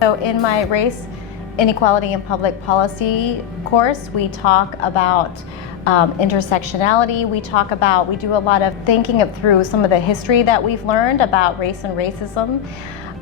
So in my race, inequality and public policy course, we talk about intersectionality. We do a lot of thinking through some of the history that we've learned about race and racism.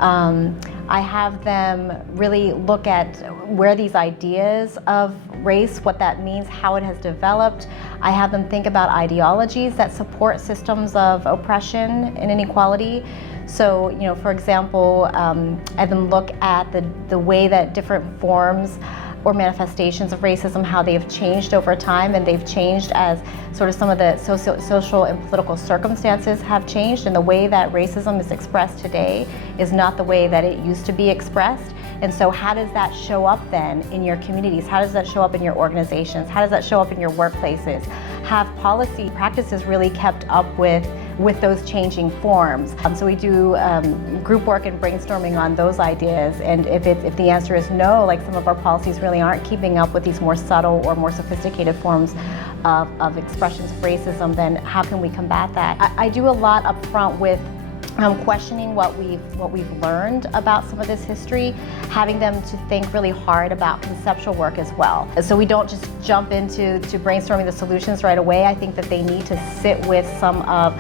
I have them really look at where these ideas of race, what that means, how it has developed. I have them think about ideologies that support systems of oppression and inequality. So, for example, I have them look at the way that different forms or manifestations of racism, how they have changed over time, and they've changed as sort of some of the social and political circumstances have changed, and the way that racism is expressed today is not the way that it used to be expressed. And so how does that show up then in your communities? How does that show up in your organizations? How does that show up in your workplaces? Have policy practices really kept up with those changing forms? So we do group work and brainstorming on those ideas, and if the answer is no, like some of our policies really aren't keeping up with these more subtle or more sophisticated forms of expressions of racism, then how can we combat that? I do a lot up front with questioning what we've learned about some of this history, having them to think really hard about conceptual work as well. So we don't just jump into brainstorming the solutions right away. I think that they need to sit with some of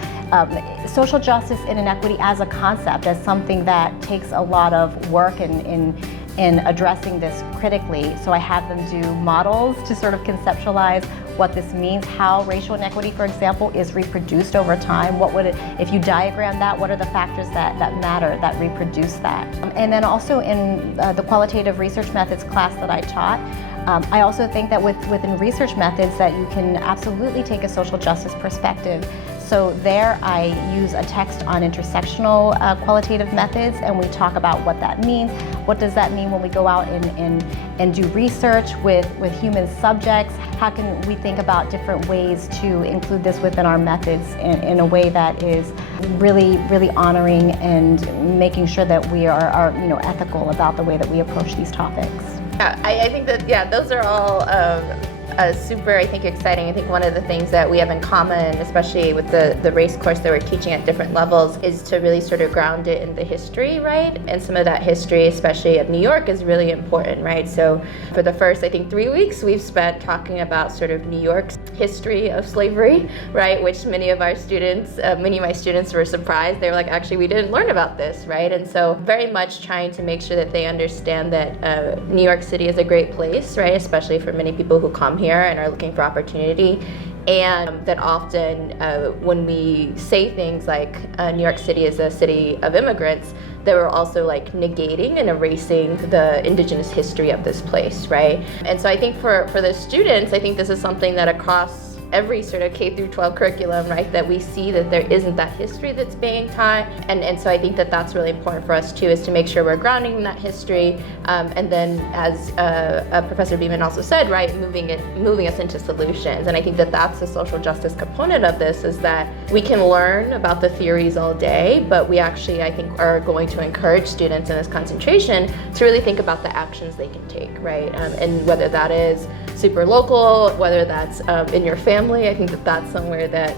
social justice and inequity as a concept, as something that takes a lot of work in addressing this critically. So I have them do models to sort of conceptualize what this means, how racial inequity, for example, is reproduced over time. What would it, if you diagram that, what are the factors that matter, that reproduce that? And then also in the qualitative research methods class that I taught, I also think that within research methods that you can absolutely take a social justice perspective. So there I use a text on intersectional qualitative methods, and we talk about what that means. What does that mean when we go out and do research with human subjects? How can we think about different ways to include this within our methods in a way that is really, really honoring and making sure that we are ethical about the way that we approach these topics? Yeah, I think that, those are all super, I think, exciting. I think one of the things that we have in common, especially with the race course that we're teaching at different levels, is to really sort of ground it in the history, right? And some of that history, especially of New York, is really important, right? So for the first, I think, 3 weeks, we've spent talking about sort of New York's history of slavery, right? Which many of my students were surprised. They were like, actually, we didn't learn about this, right? And so very much trying to make sure that they understand that New York City is a great place, right? Especially for many people who come here and are looking for opportunity. And that often when we say things like New York City is a city of immigrants, that we're also like negating and erasing the indigenous history of this place, right? And so I think for the students, I think this is something that across every sort of K through 12 curriculum, right, that we see that there isn't that history that's being taught. And so I think that that's really important for us too, is to make sure we're grounding in that history. And then as Professor Beeman also said, right, moving us into solutions. And I think that that's the social justice component of this, is that we can learn about the theories all day, but we actually, I think, are going to encourage students in this concentration to really think about the actions they can take, right? And whether that is super local, whether that's in your family. I think that that's somewhere that,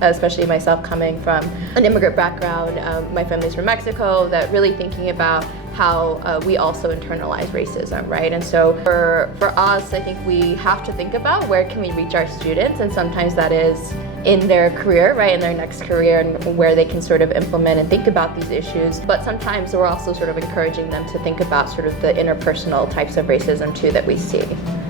especially myself coming from an immigrant background, my family's from Mexico, that really thinking about how we also internalize racism, right? And so for us, I think we have to think about where can we reach our students, and sometimes that is in their career, right, in their next career, and where they can sort of implement and think about these issues. But sometimes we're also sort of encouraging them to think about sort of the interpersonal types of racism too that we see.